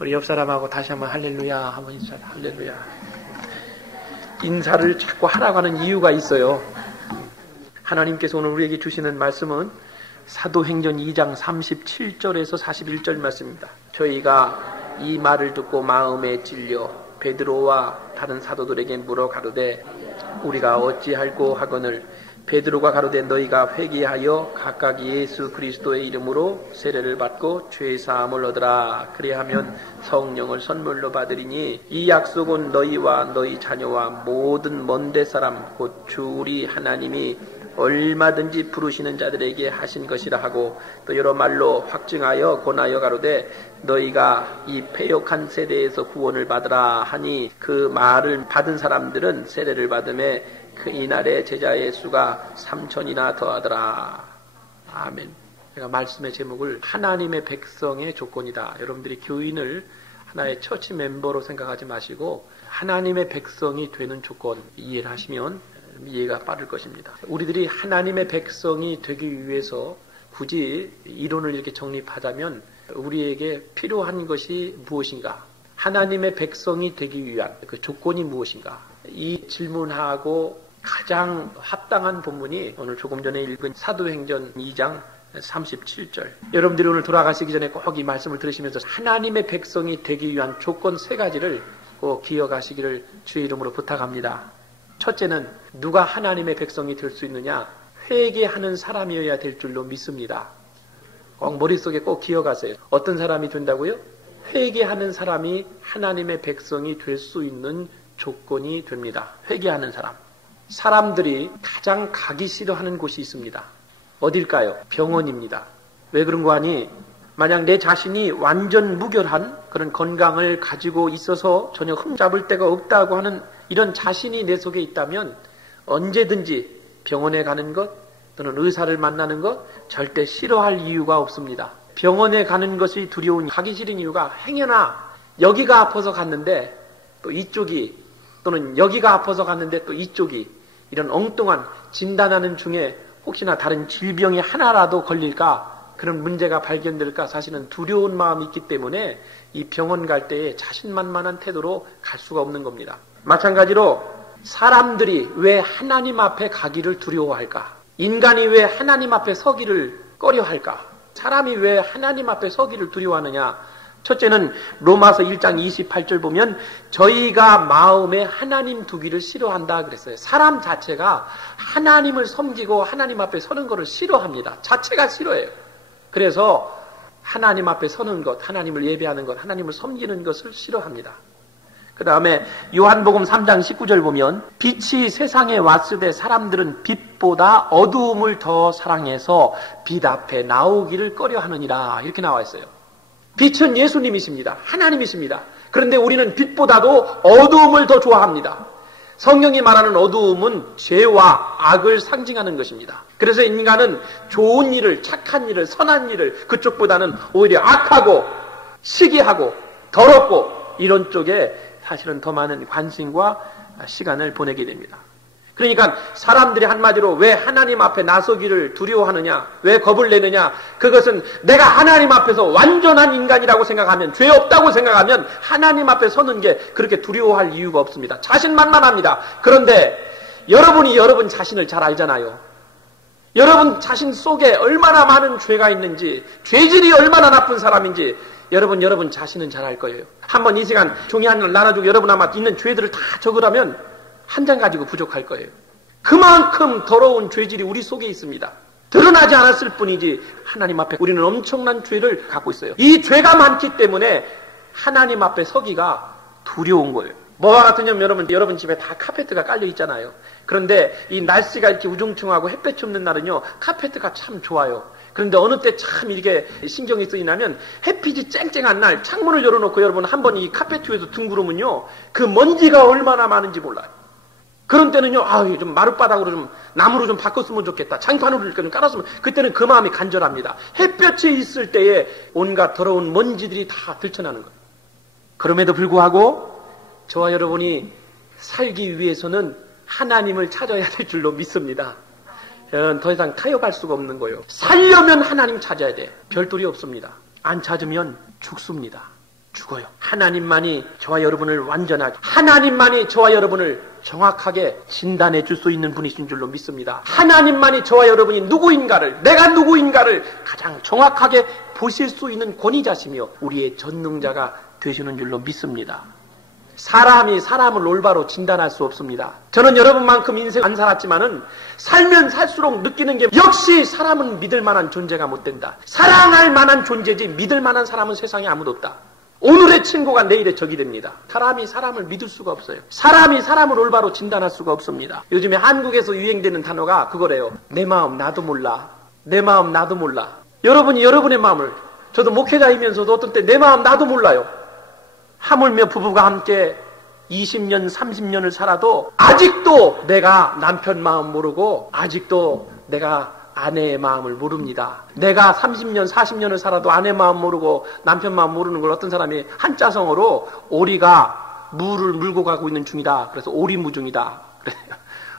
우리 옆 사람하고 다시 한번 할렐루야 한번 인사해. 할렐루야. 인사를 자꾸 하라고 하는 이유가 있어요. 하나님께서 오늘 우리에게 주시는 말씀은 사도행전 2장 37절에서 41절 말씀입니다. 저희가 이 말을 듣고 마음에 찔려 베드로와 다른 사도들에게 물어 가로되 우리가 어찌할꼬 하거늘 베드로가 가로되 너희가 회개하여 각각 예수 그리스도의 이름으로 세례를 받고 죄사함을 얻으라. 그리하면 성령을 선물로 받으리니 이 약속은 너희와 너희 자녀와 모든 먼데 사람 곧 주 우리 하나님이 얼마든지 부르시는 자들에게 하신 것이라 하고 또 여러 말로 확증하여 권하여 가로되 너희가 이 패역한 세대에서 구원을 받으라 하니 그 말을 받은 사람들은 세례를 받음에 그 이날에 제자의 수가 3,000이나 더하더라. 아멘. 제가 말씀의 제목을 하나님의 백성의 조건이다. 여러분들이 교인을 하나의 처치 멤버로 생각하지 마시고 하나님의 백성이 되는 조건 이해를 하시면 이해가 빠를 것입니다. 우리들이 하나님의 백성이 되기 위해서 굳이 이론을 이렇게 정립하자면 우리에게 필요한 것이 무엇인가? 하나님의 백성이 되기 위한 그 조건이 무엇인가? 이 질문하고 가장 합당한 본문이 오늘 조금 전에 읽은 사도행전 2장 37절. 여러분들이 오늘 돌아가시기 전에 꼭 이 말씀을 들으시면서 하나님의 백성이 되기 위한 조건 3가지를 꼭 기억하시기를 주의 이름으로 부탁합니다. 첫째는 누가 하나님의 백성이 될 수 있느냐? 회개하는 사람이어야 될 줄로 믿습니다. 꼭 머릿속에 꼭 기억하세요. 어떤 사람이 된다고요? 회개하는 사람이 하나님의 백성이 될 수 있는 조건이 됩니다. 회개하는 사람. 사람들이 가장 가기 싫어하는 곳이 있습니다. 어딜까요? 병원입니다. 왜 그런 거 아니? 만약 내 자신이 완전 무결한 그런 건강을 가지고 있어서 전혀 흠잡을 데가 없다고 하는 이런 자신이 내 속에 있다면 언제든지 병원에 가는 것 또는 의사를 만나는 것 절대 싫어할 이유가 없습니다. 병원에 가는 것이 두려운 가기 싫은 이유가 행여나 여기가 아파서 갔는데 또 이쪽이 또는 여기가 아파서 갔는데 또 이쪽이 이런 엉뚱한 진단하는 중에 혹시나 다른 질병이 하나라도 걸릴까 그런 문제가 발견될까 사실은 두려운 마음이 있기 때문에 이 병원 갈 때에 자신만만한 태도로 갈 수가 없는 겁니다. 마찬가지로 사람들이 왜 하나님 앞에 가기를 두려워할까? 인간이 왜 하나님 앞에 서기를 꺼려할까? 사람이 왜 하나님 앞에 서기를 두려워하느냐? 첫째는 로마서 1장 28절 보면 저희가 마음에 하나님 두기를 싫어한다 그랬어요. 사람 자체가 하나님을 섬기고 하나님 앞에 서는 것을 싫어합니다. 자체가 싫어해요. 그래서 하나님 앞에 서는 것, 하나님을 예배하는 것, 하나님을 섬기는 것을 싫어합니다. 그 다음에 요한복음 3장 19절 보면 빛이 세상에 왔으되 사람들은 빛보다 어두움을 더 사랑해서 빛 앞에 나오기를 꺼려하느니라 이렇게 나와 있어요. 빛은 예수님이십니다. 하나님이십니다. 그런데 우리는 빛보다도 어두움을 더 좋아합니다. 성경이 말하는 어두움은 죄와 악을 상징하는 것입니다. 그래서 인간은 좋은 일을, 착한 일을, 선한 일을 그쪽보다는 오히려 악하고 시기하고 더럽고 이런 쪽에 사실은 더 많은 관심과 시간을 보내게 됩니다. 그러니까 사람들이 한마디로 왜 하나님 앞에 나서기를 두려워하느냐, 왜 겁을 내느냐, 그것은 내가 하나님 앞에서 완전한 인간이라고 생각하면, 죄 없다고 생각하면 하나님 앞에 서는 게 그렇게 두려워할 이유가 없습니다. 자신만만합니다. 그런데 여러분이 여러분 자신을 잘 알잖아요. 여러분 자신 속에 얼마나 많은 죄가 있는지, 죄질이 얼마나 나쁜 사람인지 여러분 자신은 잘 알 거예요. 한번 이 시간 종이 하나를 나눠주고 여러분 아마 있는 죄들을 다 적으라면 한 장 가지고 부족할 거예요. 그만큼 더러운 죄질이 우리 속에 있습니다. 드러나지 않았을 뿐이지 하나님 앞에 우리는 엄청난 죄를 갖고 있어요. 이 죄가 많기 때문에 하나님 앞에 서기가 두려운 거예요. 뭐와 같으냐면 여러분 집에 다 카페트가 깔려 있잖아요. 그런데 이 날씨가 이렇게 우중충하고 햇볕이 없는 날은요 카페트가 참 좋아요. 그런데 어느 때 참 이렇게 신경이 쓰이냐면 햇빛이 쨍쨍한 날 창문을 열어놓고 여러분 한번 이 카페트 위에서 둥그러면요 그 먼지가 얼마나 많은지 몰라요. 그런 때는요, 좀 마룻바닥으로 좀, 나무로 좀 바꿨으면 좋겠다. 장판으로 이렇게 좀 깔았으면, 그때는 그 마음이 간절합니다. 햇볕이 있을 때에 온갖 더러운 먼지들이 다 들춰나는 거예요. 그럼에도 불구하고, 저와 여러분이 살기 위해서는 하나님을 찾아야 될 줄로 믿습니다. 더 이상 타협할 수가 없는 거예요. 살려면 하나님 찾아야 돼. 별도리 없습니다. 안 찾으면 죽습니다. 죽어요. 하나님만이 저와 여러분을 완전하게, 하나님만이 저와 여러분을 정확하게 진단해 줄 수 있는 분이신 줄로 믿습니다. 하나님만이 저와 여러분이 누구인가를, 내가 누구인가를 가장 정확하게 보실 수 있는 권위자시며 우리의 전능자가 되시는 줄로 믿습니다. 사람이 사람을 올바로 진단할 수 없습니다. 저는 여러분만큼 인생 안 살았지만은 살면 살수록 느끼는 게 역시 사람은 믿을 만한 존재가 못 된다. 사랑할 만한 존재지 믿을 만한 사람은 세상에 아무도 없다. 오늘의 친구가 내일의 적이 됩니다. 사람이 사람을 믿을 수가 없어요. 사람이 사람을 올바로 진단할 수가 없습니다. 요즘에 한국에서 유행되는 단어가 그거래요. 내 마음 나도 몰라. 내 마음 나도 몰라. 여러분이 여러분의 마음을, 저도 목회자이면서도 어떤 때 내 마음 나도 몰라요. 하물며 부부가 함께 20년, 30년을 살아도 아직도 내가 남편 마음 모르고 아직도 내가 아내의 마음을 모릅니다. 내가 30년, 40년을 살아도 아내 마음 모르고 남편 마음 모르는 걸 어떤 사람이 한자성어로 오리가 무를 물고 가고 있는 중이다. 그래서 오리무중이다.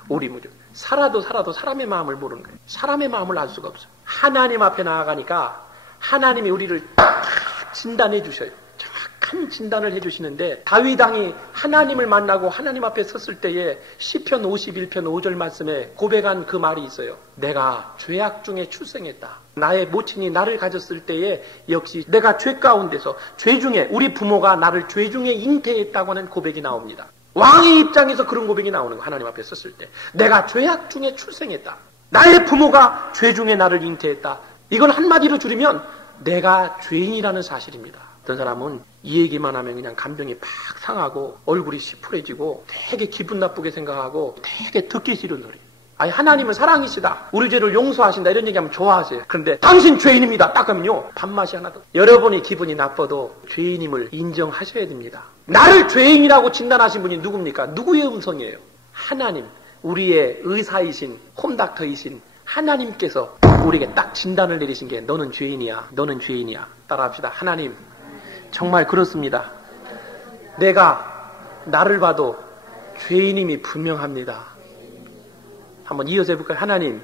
오리무중. 살아도 사람의 마음을 모르는 거예요. 사람의 마음을 알 수가 없어요. 하나님 앞에 나아가니까 하나님이 우리를 딱 진단해 주셔요. 정확한 진단을 해주시는데 다윗 왕이 하나님을 만나고 하나님 앞에 섰을 때에 시편 51편 5절 말씀에 고백한 그 말이 있어요. 내가 죄악 중에 출생했다. 나의 모친이 나를 가졌을 때에 역시 내가 죄 가운데서, 죄 중에, 우리 부모가 나를 죄 중에 잉태했다고 하는 고백이 나옵니다. 왕의 입장에서 그런 고백이 나오는 거예요. 하나님 앞에 섰을 때 내가 죄악 중에 출생했다. 나의 부모가 죄 중에 나를 잉태했다. 이걸 한마디로 줄이면 내가 죄인이라는 사실입니다. 어떤 사람은 이 얘기만 하면 그냥 감정이 팍 상하고 얼굴이 시퍼래지고 되게 기분 나쁘게 생각하고 되게 듣기 싫은 소리. 아니 하나님은 사랑이시다. 우리 죄를 용서하신다. 이런 얘기하면 좋아하세요. 그런데 당신 죄인입니다. 딱 하면요. 밥맛이 하나도. 여러분이 기분이 나빠도 죄인임을 인정하셔야 됩니다. 나를 죄인이라고 진단하신 분이 누굽니까? 누구의 음성이에요? 하나님. 우리의 의사이신 홈닥터이신 하나님께서 우리에게 딱 진단을 내리신 게 너는 죄인이야. 너는 죄인이야. 따라합시다. 하나님. 정말 그렇습니다. 내가 나를 봐도 죄인임이 분명합니다. 한번 이어서 해볼까요? 하나님,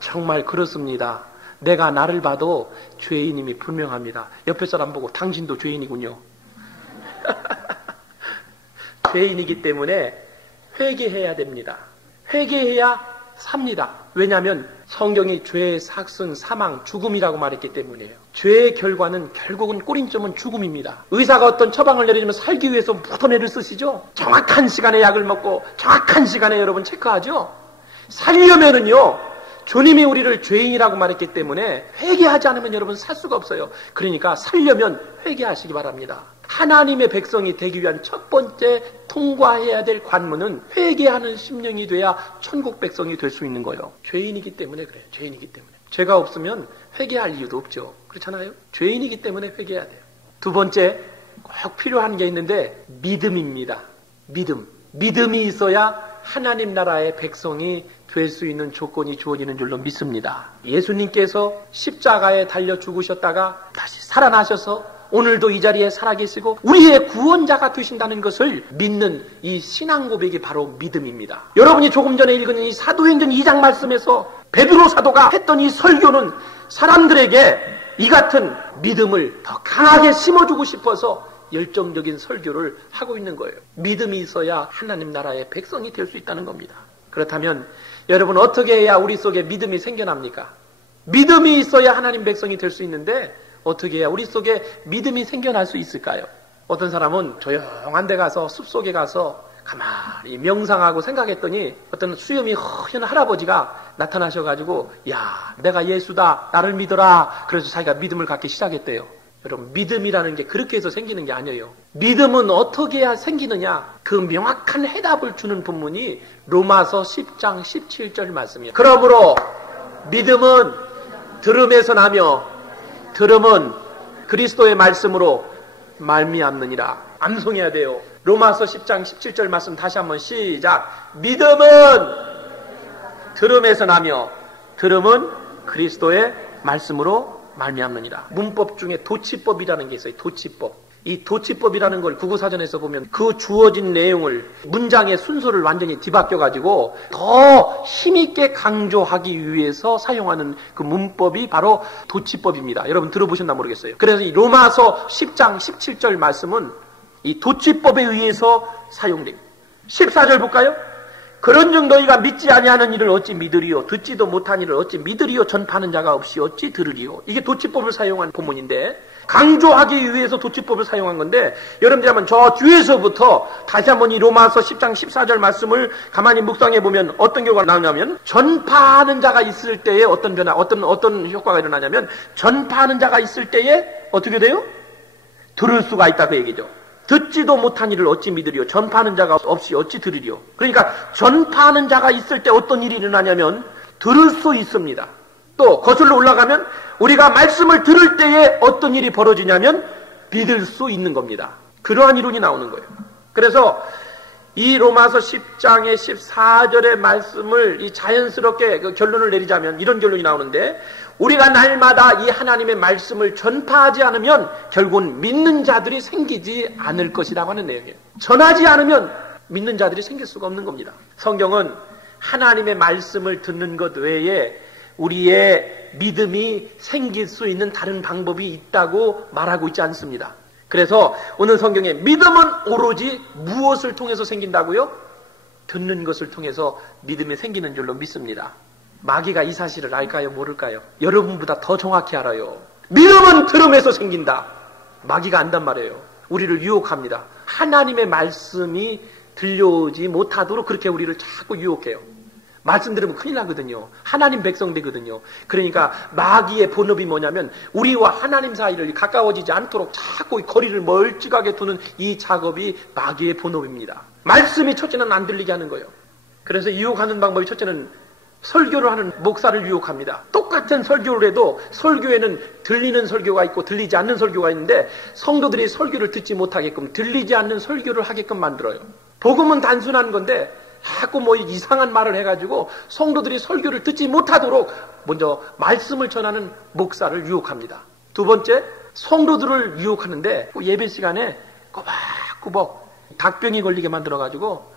정말 그렇습니다. 내가 나를 봐도 죄인임이 분명합니다. 옆에 사람 보고 당신도 죄인이군요. 죄인이기 때문에 회개해야 됩니다. 회개해야 삽니다. 왜냐하면 성경이 죄의 삭슨, 사망, 죽음이라고 말했기 때문이에요. 죄의 결과는 결국은 꼬림점은 죽음입니다. 의사가 어떤 처방을 내려주면 살기 위해서 무턴애를 쓰시죠. 정확한 시간에 약을 먹고 정확한 시간에 여러분 체크하죠. 살려면은요, 주님이 우리를 죄인이라고 말했기 때문에 회개하지 않으면 여러분 살 수가 없어요. 그러니까 살려면 회개하시기 바랍니다. 하나님의 백성이 되기 위한 첫 번째 통과해야 될 관문은 회개하는 심령이 돼야 천국 백성이 될 수 있는 거예요. 죄인이기 때문에 그래요. 죄인이기 때문에. 죄가 없으면 회개할 이유도 없죠. 그렇잖아요. 죄인이기 때문에 회개해야 돼요. 두 번째 꼭 필요한 게 있는데 믿음입니다. 믿음. 믿음이 있어야 하나님 나라의 백성이 될 수 있는 조건이 주어지는 줄로 믿습니다. 예수님께서 십자가에 달려 죽으셨다가 다시 살아나셔서 오늘도 이 자리에 살아계시고 우리의 구원자가 되신다는 것을 믿는 이 신앙 고백이 바로 믿음입니다. 여러분이 조금 전에 읽은 이 사도행전 2장 말씀에서 베드로 사도가 했던 이 설교는 사람들에게 이 같은 믿음을 더 강하게 심어주고 싶어서 열정적인 설교를 하고 있는 거예요. 믿음이 있어야 하나님 나라의 백성이 될 수 있다는 겁니다. 그렇다면 여러분 어떻게 해야 우리 속에 믿음이 생겨납니까? 믿음이 있어야 하나님 백성이 될 수 있는데 어떻게 해야 우리 속에 믿음이 생겨날 수 있을까요? 어떤 사람은 조용한 데 가서 숲속에 가서 가만히 명상하고 생각했더니 어떤 수염이 허연 할아버지가 나타나셔가지고 야 내가 예수다 나를 믿어라. 그래서 자기가 믿음을 갖기 시작했대요. 여러분 믿음이라는 게 그렇게 해서 생기는 게 아니에요. 믿음은 어떻게 해야 생기느냐 그 명확한 해답을 주는 본문이 로마서 10장 17절 말씀이에요. 그러므로 믿음은 들음에서 나며 들음은 그리스도의 말씀으로 말미암느니라. 암송해야 돼요. 로마서 10장 17절 말씀 다시 한번 시작. 믿음은 들음에서 나며 들음은 그리스도의 말씀으로 말미암느니라. 문법 중에 도치법이라는 게 있어요. 도치법. 이 도치법이라는 걸 국어사전에서 보면 그 주어진 내용을 문장의 순서를 완전히 뒤바뀌어가지고 더 힘있게 강조하기 위해서 사용하는 그 문법이 바로 도치법입니다. 여러분 들어보셨나 모르겠어요. 그래서 이 로마서 10장 17절 말씀은 이 도치법에 의해서 사용됩니다. 14절 볼까요? 그런즉 너희가 믿지 아니하는 일을 어찌 믿으리요? 듣지도 못한 일을 어찌 믿으리요? 전파하는 자가 없이 어찌 들으리요? 이게 도치법을 사용한 본문인데 강조하기 위해서 도치법을 사용한 건데 여러분들이 한번 저 뒤에서부터 다시 한번 이 로마서 10장 14절 말씀을 가만히 묵상해 보면 어떤 결과가 나오냐면 전파하는 자가 있을 때에 어떤 변화, 어떤 효과가 일어나냐면 전파하는 자가 있을 때에 어떻게 돼요? 들을 수가 있다 그 얘기죠. 듣지도 못한 일을 어찌 믿으리요? 전파하는 자가 없이 어찌 들으리요? 그러니까 전파하는 자가 있을 때 어떤 일이 일어나냐면 들을 수 있습니다. 또 거슬러 올라가면 우리가 말씀을 들을 때에 어떤 일이 벌어지냐면 믿을 수 있는 겁니다. 그러한 이론이 나오는 거예요. 그래서 이 로마서 10장의 14절의 말씀을 이 자연스럽게 그 결론을 내리자면 이런 결론이 나오는데 우리가 날마다 이 하나님의 말씀을 전파하지 않으면 결국은 믿는 자들이 생기지 않을 것이라고 하는 내용이에요. 전하지 않으면 믿는 자들이 생길 수가 없는 겁니다. 성경은 하나님의 말씀을 듣는 것 외에 우리의 믿음이 생길 수 있는 다른 방법이 있다고 말하고 있지 않습니다. 그래서 오늘 성경에 믿음은 오로지 무엇을 통해서 생긴다고요? 듣는 것을 통해서 믿음이 생기는 줄로 믿습니다. 마귀가 이 사실을 알까요? 모를까요? 여러분보다 더 정확히 알아요. 믿음은 들음에서 생긴다. 마귀가 안단 말이에요. 우리를 유혹합니다. 하나님의 말씀이 들려오지 못하도록 그렇게 우리를 자꾸 유혹해요. 말씀 들으면 큰일 나거든요. 하나님 백성 되거든요. 그러니까 마귀의 본업이 뭐냐면 우리와 하나님 사이를 가까워지지 않도록 자꾸 거리를 멀찍하게 두는 이 작업이 마귀의 본업입니다. 말씀이 첫째는 안 들리게 하는 거예요. 그래서 유혹하는 방법이 첫째는 설교를 하는 목사를 유혹합니다. 똑같은 설교를 해도 설교에는 들리는 설교가 있고 들리지 않는 설교가 있는데 성도들이 설교를 듣지 못하게끔 들리지 않는 설교를 하게끔 만들어요. 복음은 단순한 건데 자꾸 뭐 이상한 말을 해가지고 성도들이 설교를 듣지 못하도록 먼저 말씀을 전하는 목사를 유혹합니다. 두 번째, 성도들을 유혹하는데 예배 시간에 꼬박꼬박 닭병이 걸리게 만들어가지고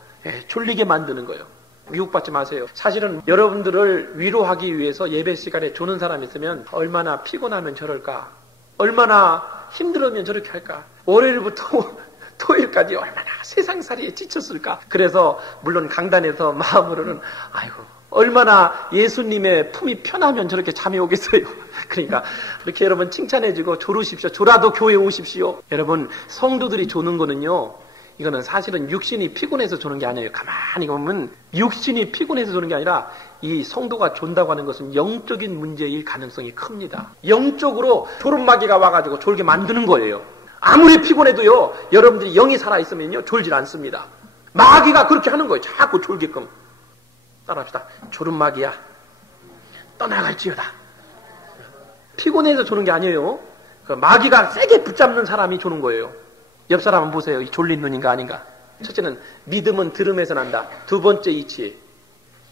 졸리게 만드는 거예요. 유혹받지 마세요. 사실은 여러분들을 위로하기 위해서 예배 시간에 조는 사람이 있으면 얼마나 피곤하면 저럴까, 얼마나 힘들으면 저렇게 할까, 월요일부터 토요일까지 얼마나 세상살이에 지쳤을까. 그래서 물론 강단에서 마음으로는 아이고 얼마나 예수님의 품이 편하면 저렇게 잠이 오겠어요. 그러니까 그렇게 여러분 칭찬해주고 조르십시오. 조라도 교회 오십시오. 여러분 성도들이 조는 거는요, 이거는 사실은 육신이 피곤해서 조는 게 아니에요. 가만히 보면 육신이 피곤해서 조는 게 아니라 이 성도가 존다고 하는 것은 영적인 문제일 가능성이 큽니다. 영적으로 졸음마귀가 와가지고 졸게 만드는 거예요. 아무리 피곤해도요, 여러분들이 영이 살아있으면요, 졸질 않습니다. 마귀가 그렇게 하는 거예요. 자꾸 졸게끔. 따라합시다. 졸음마귀야, 떠나갈지어다. 피곤해서 조는 게 아니에요. 그 마귀가 세게 붙잡는 사람이 조는 거예요. 옆 사람 한번 보세요. 이 졸린 눈인가 아닌가. 첫째는 믿음은 들음에서 난다. 두 번째 이치,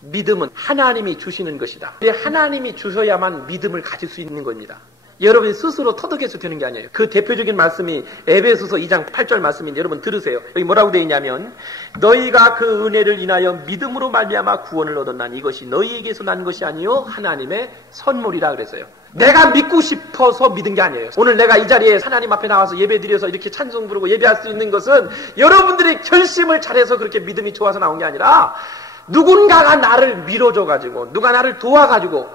믿음은 하나님이 주시는 것이다. 하나님이 주셔야만 믿음을 가질 수 있는 겁니다. 여러분이 스스로 터득해서 되는 게 아니에요. 그 대표적인 말씀이 에베소서 2장 8절 말씀인데 여러분 들으세요. 여기 뭐라고 되어 있냐면 너희가 그 은혜를 인하여 믿음으로 말미암아 구원을 얻었나니 이것이 너희에게서 난 것이 아니요 하나님의 선물이라 그랬어요. 내가 믿고 싶어서 믿은 게 아니에요. 오늘 내가 이 자리에 하나님 앞에 나와서 예배드려서 이렇게 찬송 부르고 예배할 수 있는 것은 여러분들이 결심을 잘해서 그렇게 믿음이 좋아서 나온 게 아니라 누군가가 나를 밀어줘가지고 누가 나를 도와가지고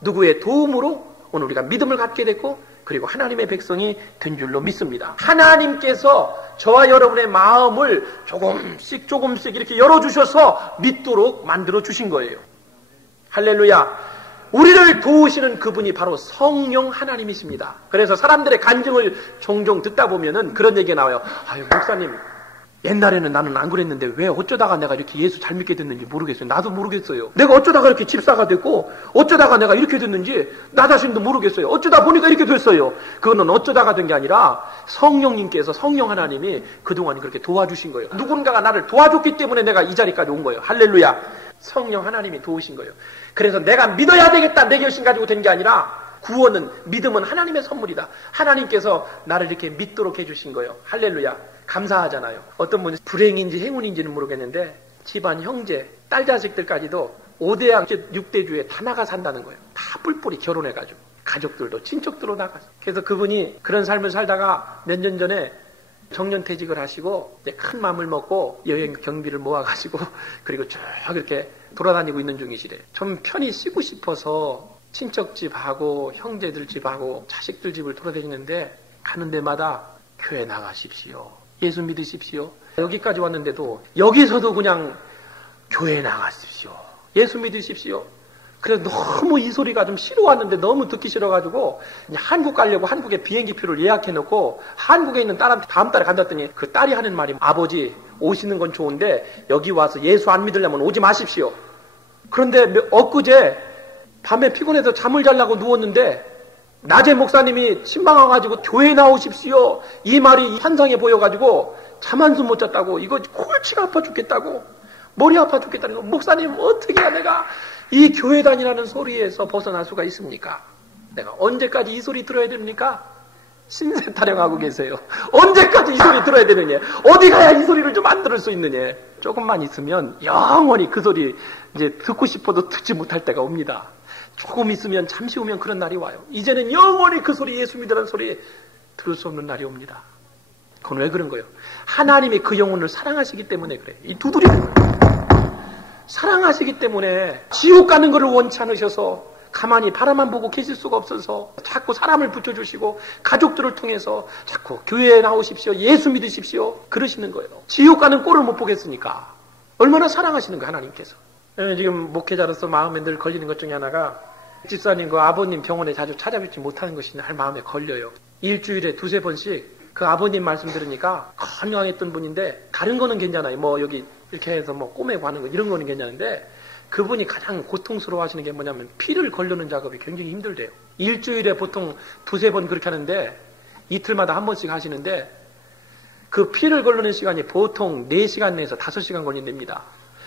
누구의 도움으로 오늘 우리가 믿음을 갖게 됐고 그리고 하나님의 백성이 된 줄로 믿습니다. 하나님께서 저와 여러분의 마음을 조금씩 이렇게 열어주셔서 믿도록 만들어 주신 거예요. 할렐루야. 우리를 도우시는 그분이 바로 성령 하나님이십니다. 그래서 사람들의 간증을 종종 듣다 보면은 그런 얘기가 나와요. 아유 목사님, 옛날에는 나는 안 그랬는데 왜 어쩌다가 내가 이렇게 예수 잘 믿게 됐는지 모르겠어요. 나도 모르겠어요. 내가 어쩌다가 이렇게 집사가 됐고 어쩌다가 내가 이렇게 됐는지 나 자신도 모르겠어요. 어쩌다 보니까 이렇게 됐어요. 그거는 어쩌다가 된 게 아니라 성령님께서, 성령 하나님이 그동안 그렇게 도와주신 거예요. 누군가가 나를 도와줬기 때문에 내가 이 자리까지 온 거예요. 할렐루야. 성령 하나님이 도우신 거예요. 그래서 내가 믿어야 되겠다 내 결심 가지고 된 게 아니라 구원은, 믿음은 하나님의 선물이다. 하나님께서 나를 이렇게 믿도록 해주신 거예요. 할렐루야. 감사하잖아요. 어떤 분이 불행인지 행운인지는 모르겠는데 집안 형제, 딸 자식들까지도 5대양 6대주에 다 나가 산다는 거예요. 다 뿔뿔이 결혼해가지고. 가족들도 친척들로 나가서. 그래서 그분이 그런 삶을 살다가 몇 년 전에 정년퇴직을 하시고 이제 큰 마음을 먹고 여행 경비를 모아가지고 그리고 쭉 이렇게 돌아다니고 있는 중이시래요. 좀 편히 쉬고 싶어서 친척 집하고 형제들 집하고 자식들 집을 돌아다니는데 가는 데마다 교회 나가십시오. 예수 믿으십시오. 여기까지 왔는데도 여기서도 그냥 교회 나가십시오. 예수 믿으십시오. 그래서 너무 이 소리가 좀 싫어왔는데 너무 듣기 싫어가지고 한국 가려고 한국에 비행기표를 예약해놓고 한국에 있는 딸한테 다음 달에 간다더니 그 딸이 하는 말이 아버지 오시는 건 좋은데 여기 와서 예수 안 믿으려면 오지 마십시오. 그런데 엊그제 밤에 피곤해서 잠을 자려고 누웠는데 낮에 목사님이 신방 와가지고 교회 나오십시오 이 말이 환상해 보여가지고 잠 한숨 못 잤다고. 이거 골치가 아파 죽겠다고, 머리 아파 죽겠다는 거. 목사님 어떻게 해야 내가 이 교회 다니라는 소리에서 벗어날 수가 있습니까? 내가 언제까지 이 소리 들어야 됩니까? 신세 타령하고 계세요. 언제까지 이 소리 들어야 되느냐? 어디 가야 이 소리를 좀 안 들을 수 있느냐? 조금만 있으면 영원히 그 소리 이제 듣고 싶어도 듣지 못할 때가 옵니다. 조금 있으면 잠시 후면 그런 날이 와요. 이제는 영원히 그 소리, 예수 믿으라는 소리 들을 수 없는 날이 옵니다. 그건 왜 그런 거예요? 하나님이 그 영혼을 사랑하시기 때문에 그래요. 이 두드리는 거예요. 사랑하시기 때문에 지옥 가는 것을 원치 않으셔서 가만히 바라만 보고 계실 수가 없어서 자꾸 사람을 붙여주시고 가족들을 통해서 자꾸 교회에 나오십시오, 예수 믿으십시오 그러시는 거예요. 지옥 가는 꼴을 못 보겠으니까. 얼마나 사랑하시는 거예요 하나님께서. 지금 목회자로서 마음에 늘 걸리는 것 중에 하나가 집사님과 아버님 병원에 자주 찾아뵙지 못하는 것이 늘 마음에 걸려요. 일주일에 2-3번씩 그 아버님 말씀 들으니까 건강했던 분인데 다른 거는 괜찮아요. 뭐 여기 이렇게 해서 뭐 꼬매고 하는 거 이런 거는 괜찮은데 그분이 가장 고통스러워 하시는 게 뭐냐면 피를 걸르는 작업이 굉장히 힘들대요. 일주일에 보통 2-3번 그렇게 하는데 이틀마다 한 번씩 하시는데 그 피를 걸르는 시간이 보통 4시간 내에서 5시간 걸린답니다.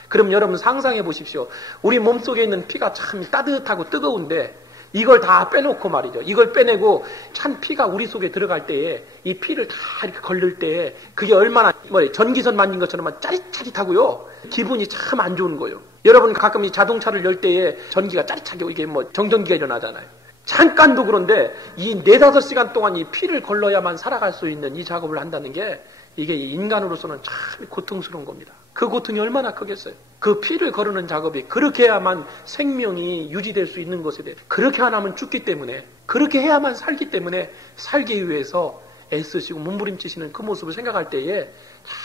그럼 여러분 상상해 보십시오. 우리 몸속에 있는 피가 참 따뜻하고 뜨거운데 이걸 다 빼놓고 말이죠. 이걸 빼내고 찬 피가 우리 속에 들어갈 때에 이 피를 다 이렇게 걸릴 때에 그게 얼마나 전기선 만진 것처럼 짜릿짜릿하고요. 기분이 참 안 좋은 거예요. 여러분 가끔 이 자동차를 열 때에 전기가 짜릿하게 이게 뭐 정전기가 일어나잖아요. 잠깐도 그런데 이 4-5시간 동안 이 피를 걸러야만 살아갈 수 있는 이 작업을 한다는 게 이게 인간으로서는 참 고통스러운 겁니다. 그 고통이 얼마나 크겠어요. 그 피를 거르는 작업이 그렇게 해야만 생명이 유지될 수 있는 것에 대해 그렇게 안 하면 죽기 때문에 그렇게 해야만 살기 때문에 살기 위해서 애쓰시고 몸부림치시는 그 모습을 생각할 때에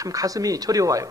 참 가슴이 저려와요.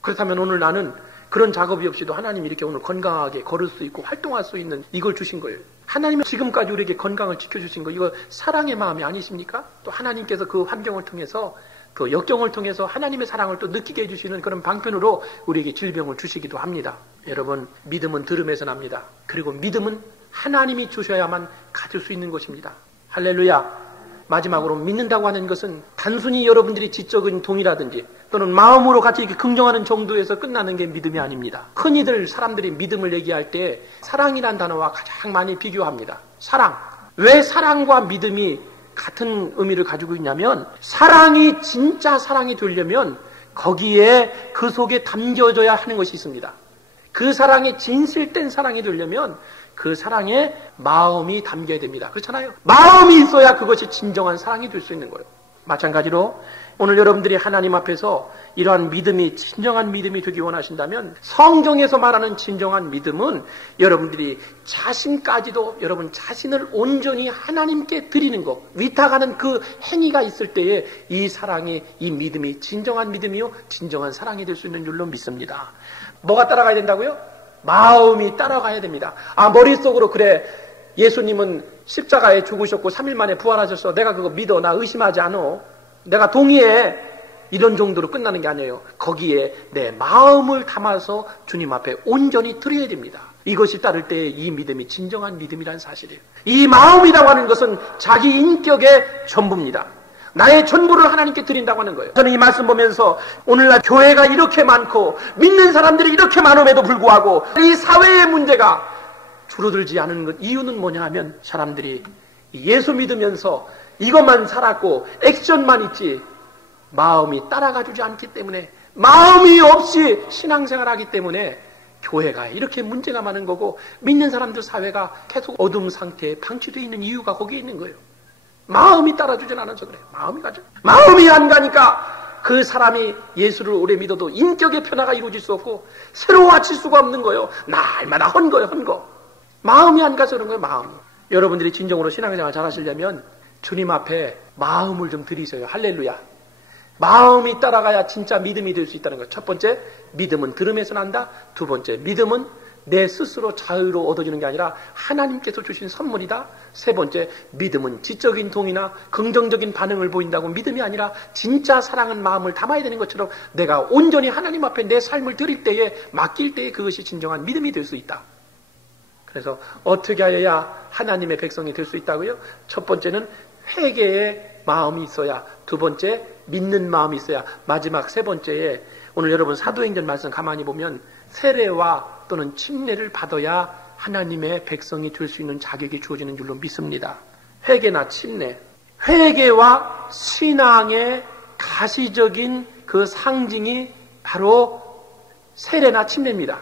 그렇다면 오늘 나는 그런 작업이 없이도 하나님이 이렇게 오늘 건강하게 걸을 수 있고 활동할 수 있는 이걸 주신 거예요. 하나님은 지금까지 우리에게 건강을 지켜주신 거 이거 사랑의 마음이 아니십니까? 또 하나님께서 그 환경을 통해서 그 역경을 통해서 하나님의 사랑을 또 느끼게 해주시는 그런 방편으로 우리에게 질병을 주시기도 합니다. 여러분 믿음은 들음에서 납니다. 그리고 믿음은 하나님이 주셔야만 가질 수 있는 것입니다. 할렐루야. 마지막으로 믿는다고 하는 것은 단순히 여러분들이 지적인 동의라든지 또는 마음으로 같이 이렇게 긍정하는 정도에서 끝나는 게 믿음이 아닙니다. 흔히들 사람들이 믿음을 얘기할 때 사랑이란 단어와 가장 많이 비교합니다. 사랑. 왜 사랑과 믿음이 같은 의미를 가지고 있냐면 사랑이 진짜 사랑이 되려면 거기에 그 속에 담겨져야 하는 것이 있습니다. 그 사랑이 진실된 사랑이 되려면 그 사랑에 마음이 담겨야 됩니다. 그렇잖아요. 마음이 있어야 그것이 진정한 사랑이 될 수 있는 거예요. 마찬가지로 오늘 여러분들이 하나님 앞에서 이러한 믿음이 진정한 믿음이 되기 원하신다면 성경에서 말하는 진정한 믿음은 여러분들이 자신까지도 여러분 자신을 온전히 하나님께 드리는 것, 위탁하는 그 행위가 있을 때에 이 사랑이, 이 믿음이 진정한 믿음이요 진정한 사랑이 될 수 있는 줄로 믿습니다. 뭐가 따라가야 된다고요? 마음이 따라가야 됩니다. 아, 머릿속으로 그래 예수님은 십자가에 죽으셨고 3일 만에 부활하셨어. 내가 그거 믿어. 나 의심하지 않아. 내가 동의해. 이런 정도로 끝나는 게 아니에요. 거기에 내 마음을 담아서 주님 앞에 온전히 드려야 됩니다. 이것이 따를 때 이 믿음이 진정한 믿음이라는 사실이에요. 이 마음이라고 하는 것은 자기 인격의 전부입니다. 나의 전부를 하나님께 드린다고 하는 거예요. 저는 이 말씀 보면서 오늘날 교회가 이렇게 많고 믿는 사람들이 이렇게 많음에도 불구하고 이 사회의 문제가 줄어들지 않은 것 이유는 뭐냐 하면 사람들이 예수 믿으면서 이것만 살았고 액션만 있지 마음이 따라가주지 않기 때문에, 마음이 없이 신앙생활하기 때문에 교회가 이렇게 문제가 많은 거고 믿는 사람들 사회가 계속 어둠 상태에 방치되어 있는 이유가 거기에 있는 거예요. 마음이 따라주진 않아서 그래요. 마음이 안 가니까 그 사람이 예수를 오래 믿어도 인격의 변화가 이루어질 수 없고 새로워질 수가 없는 거예요. 날마다 헌거예요. 헌거. 마음이 안 가서 그런 거예요. 마음이. 여러분들이 진정으로 신앙생활 잘 하시려면 주님 앞에 마음을 좀 들이세요. 할렐루야. 마음이 따라가야 진짜 믿음이 될 수 있다는 거예요. 첫 번째, 믿음은 들음에서 난다. 두 번째, 믿음은 내 스스로 자유로 얻어지는 게 아니라 하나님께서 주신 선물이다. 세 번째, 믿음은 지적인 동의나 긍정적인 반응을 보인다고 믿음이 아니라 진짜 사랑은 마음을 담아야 되는 것처럼 내가 온전히 하나님 앞에 내 삶을 드릴 때에, 맡길 때에 그것이 진정한 믿음이 될 수 있다. 그래서 어떻게 하여야 하나님의 백성이 될 수 있다고요? 첫 번째는 회개의 마음이 있어야, 두 번째 믿는 마음이 있어야, 마지막 세 번째에 오늘 여러분 사도행전 말씀 가만히 보면 세례와 또는 침례를 받아야 하나님의 백성이 될 수 있는 자격이 주어지는 줄로 믿습니다. 회개나 침례, 회개와 신앙의 가시적인 그 상징이 바로 세례나 침례입니다.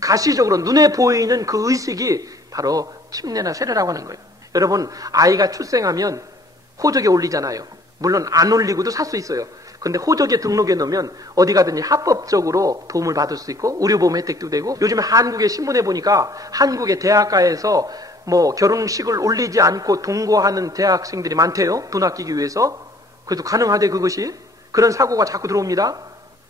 가시적으로 눈에 보이는 그 의식이 바로 침례나 세례라고 하는 거예요. 여러분, 아이가 출생하면 호적에 올리잖아요. 물론 안 올리고도 살 수 있어요. 근데 호적에 등록해 놓으면 어디 가든지 합법적으로 도움을 받을 수 있고 의료보험 혜택도 되고, 요즘에 한국의 신문에 보니까 한국의 대학가에서 뭐 결혼식을 올리지 않고 동거하는 대학생들이 많대요. 돈 아끼기 위해서. 그래도 가능하대 그것이. 그런 사고가 자꾸 들어옵니다.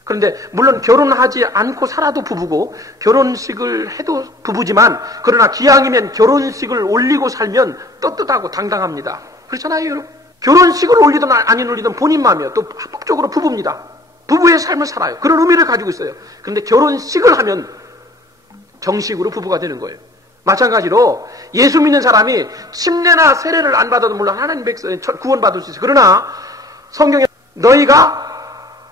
그런데 물론 결혼하지 않고 살아도 부부고 결혼식을 해도 부부지만, 그러나 기왕이면 결혼식을 올리고 살면 떳떳하고 당당합니다. 그렇잖아요, 여러분. 결혼식을 올리든 안 올리든 본인 마음이에요. 또 합법적으로 부부입니다. 부부의 삶을 살아요. 그런 의미를 가지고 있어요. 그런데 결혼식을 하면 정식으로 부부가 되는 거예요. 마찬가지로 예수 믿는 사람이 침례나 세례를 안 받아도 물론 하나님 백성 구원받을 수 있어요. 그러나 성경에 너희가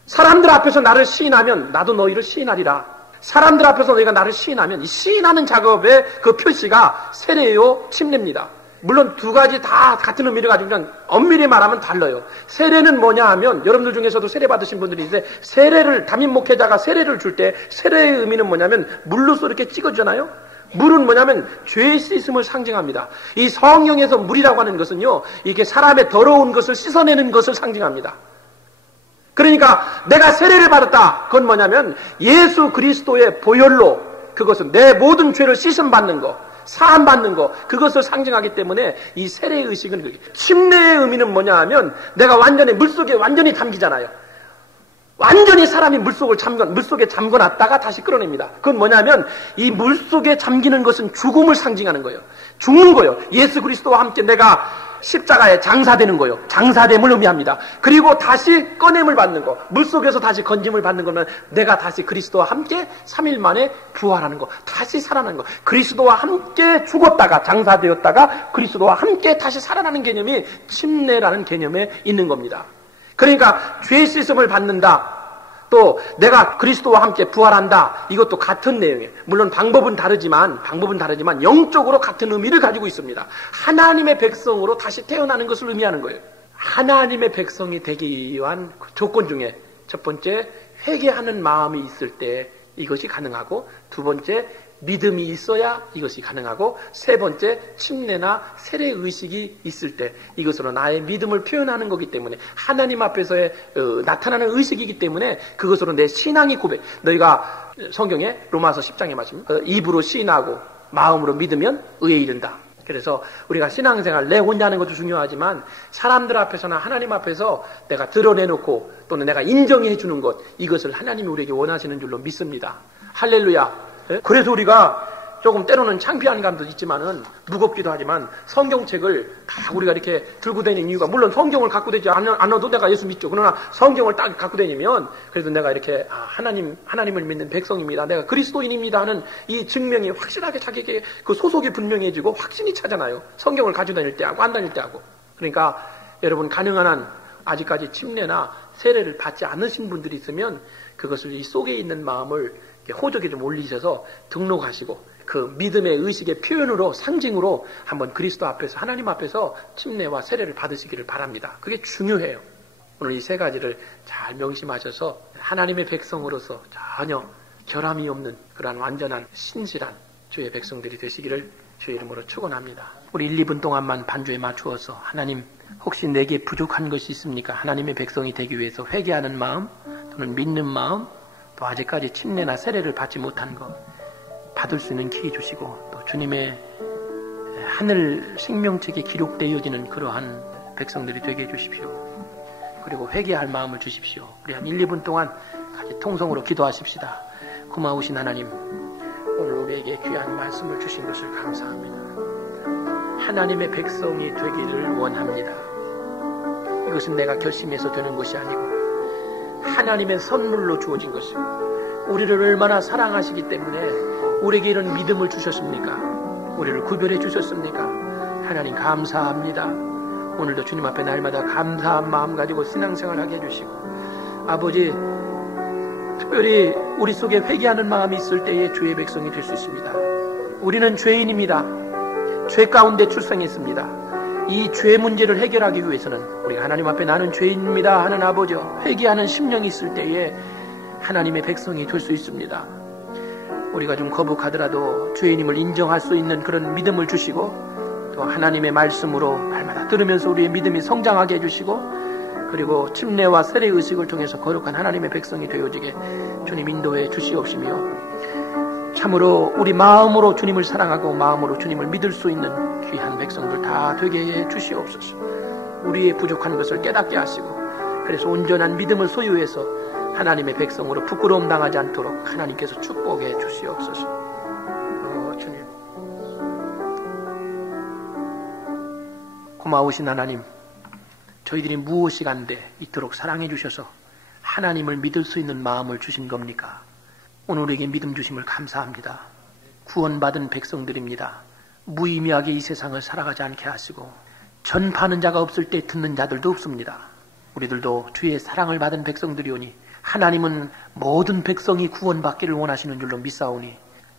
사람들 앞에서 나를 시인하면 나도 너희를 시인하리라. 사람들 앞에서 너희가 나를 시인하면, 이 시인하는 작업의 그 표시가 세례요 침례입니다. 물론 두 가지 다 같은 의미를 가지면 엄밀히 말하면 달라요. 세례는 뭐냐 하면, 여러분들 중에서도 세례 받으신 분들이 있는데, 세례를, 담임 목회자가 세례를 줄 때 세례의 의미는 뭐냐면 물로서 이렇게 찍어주잖아요. 물은 뭐냐면 죄의 씻음을 상징합니다. 이 성경에서 물이라고 하는 것은요, 이게 사람의 더러운 것을 씻어내는 것을 상징합니다. 그러니까 내가 세례를 받았다, 그건 뭐냐면 예수 그리스도의 보혈로, 그것은 내 모든 죄를 씻음받는 거, 사함받는 거, 그것을 상징하기 때문에 이 세례의 의식은 그렇게. 침례의 의미는 뭐냐 하면 내가 완전히 물속에 완전히 잠기잖아요. 완전히 사람이 물속에 잠궈놨다가 다시 끌어냅니다. 그건 뭐냐면 이 물속에 잠기는 것은 죽음을 상징하는 거예요. 죽는 거예요. 예수 그리스도와 함께 내가 십자가에 장사되는 거예요. 장사됨을 의미합니다. 그리고 다시 꺼냄을 받는 거, 물속에서 다시 건짐을 받는 거는 내가 다시 그리스도와 함께 3일 만에 부활하는 거, 다시 살아나는 거. 그리스도와 함께 죽었다가 장사되었다가 그리스도와 함께 다시 살아나는 개념이 침례라는 개념에 있는 겁니다. 그러니까 죄 씻음을 받는다, 또 내가 그리스도와 함께 부활한다, 이것도 같은 내용이에요. 물론 방법은 다르지만 영적으로 같은 의미를 가지고 있습니다. 하나님의 백성으로 다시 태어나는 것을 의미하는 거예요. 하나님의 백성이 되기 위한 조건 중에 첫 번째, 회개하는 마음이 있을 때 이것이 가능하고, 두 번째, 믿음이 있어야 이것이 가능하고, 세 번째, 침례나 세례 의식이 있을 때 이것으로 나의 믿음을 표현하는 거기 때문에, 하나님 앞에서의 나타나는 의식이기 때문에 그것으로 내 신앙이 고백. 너희가 성경에 로마서 10장에 말씀, 입으로 시인하고 마음으로 믿으면 의에 이른다. 그래서 우리가 신앙생활 내 혼자 하는 것도 중요하지만 사람들 앞에서나 하나님 앞에서 내가 드러내놓고 또는 내가 인정해 주는 것, 이것을 하나님이 우리에게 원하시는 줄로 믿습니다. 할렐루야. 그래서 우리가 조금 때로는 창피한 감도 있지만은, 무겁기도 하지만 성경책을 딱 우리가 이렇게 들고 다니는 이유가, 물론 성경을 갖고 다니지 않아도 내가 예수 믿죠. 그러나 성경을 딱 갖고 다니면 그래도 내가 이렇게 하나님을 믿는 백성입니다, 내가 그리스도인입니다 하는 이 증명이 확실하게 자기에게 그 소속이 분명해지고 확신이 차잖아요. 성경을 가지고 다닐 때 하고 안 다닐 때 하고. 그러니까 여러분, 가능한 한 아직까지 침례나 세례를 받지 않으신 분들이 있으면 그것을 이 속에 있는 마음을 호적에 좀 올리셔서 등록하시고, 그 믿음의 의식의 표현으로 상징으로 한번 그리스도 앞에서 하나님 앞에서 침례와 세례를 받으시기를 바랍니다. 그게 중요해요. 오늘 이 세 가지를 잘 명심하셔서 하나님의 백성으로서 전혀 결함이 없는 그러한 완전한 신실한 주의 백성들이 되시기를 주의 이름으로 축원합니다. 우리 1, 2분 동안만 반주에 맞추어서 하나님 혹시 내게 부족한 것이 있습니까? 하나님의 백성이 되기 위해서 회개하는 마음 또는 믿는 마음 또 아직까지 침례나 세례를 받지 못한 것 받을 수 있는 기회 주시고 또 주님의 하늘 생명책에 기록되어지는 그러한 백성들이 되게 해주십시오. 그리고 회개할 마음을 주십시오. 우리 한 1, 2분 동안 같이 통성으로 기도하십시다. 고마우신 하나님, 오늘 우리에게 귀한 말씀을 주신 것을 감사합니다. 하나님의 백성이 되기를 원합니다. 이것은 내가 결심해서 되는 것이 아니고 하나님의 선물로 주어진 것이고 우리를 얼마나 사랑하시기 때문에 우리에게 이런 믿음을 주셨습니까? 우리를 구별해 주셨습니까? 하나님 감사합니다. 오늘도 주님 앞에 날마다 감사한 마음 가지고 신앙생활하게 해주시고 아버지 특별히 우리 속에 회개하는 마음이 있을 때에 주의 백성이 될 수 있습니다. 우리는 죄인입니다. 죄 가운데 출생했습니다. 이 죄 문제를 해결하기 위해서는 우리가 하나님 앞에 나는 죄인입니다 하는 아버지 회개하는 심령이 있을 때에 하나님의 백성이 될 수 있습니다. 우리가 좀 거북하더라도 죄인임을 인정할 수 있는 그런 믿음을 주시고 또 하나님의 말씀으로 날마다 들으면서 우리의 믿음이 성장하게 해주시고 그리고 침례와 세례 의식을 통해서 거룩한 하나님의 백성이 되어지게 주님 인도해 주시옵시며 참으로 우리 마음으로 주님을 사랑하고 마음으로 주님을 믿을 수 있는 귀한 백성들 다 되게 해 주시옵소서. 우리의 부족한 것을 깨닫게 하시고 그래서 온전한 믿음을 소유해서 하나님의 백성으로 부끄러움 당하지 않도록 하나님께서 축복해 주시옵소서. 주님 고마우신 하나님, 저희들이 무엇이 간데 이토록 사랑해 주셔서 하나님을 믿을 수 있는 마음을 주신 겁니까? 오늘 우리에게 믿음 주심을 감사합니다. 구원받은 백성들입니다. 무의미하게 이 세상을 살아가지 않게 하시고 전파하는 자가 없을 때 듣는 자들도 없습니다. 우리들도 주의 사랑을 받은 백성들이오니 하나님은 모든 백성이 구원받기를 원하시는 줄로 믿사오니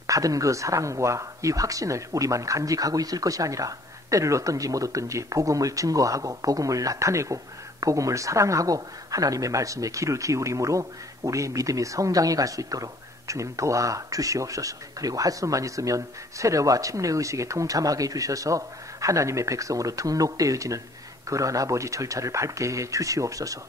받은 그 사랑과 이 확신을 우리만 간직하고 있을 것이 아니라 때를 얻든지 못 얻든지 복음을 증거하고 복음을 나타내고 복음을 사랑하고 하나님의 말씀에 귀를 기울임으로 우리의 믿음이 성장해 갈 수 있도록 주님 도와주시옵소서. 그리고 할 수만 있으면 세례와 침례의식에 동참하게 해주셔서 하나님의 백성으로 등록되어지는 그러한 아버지 절차를 밟게 해 주시옵소서.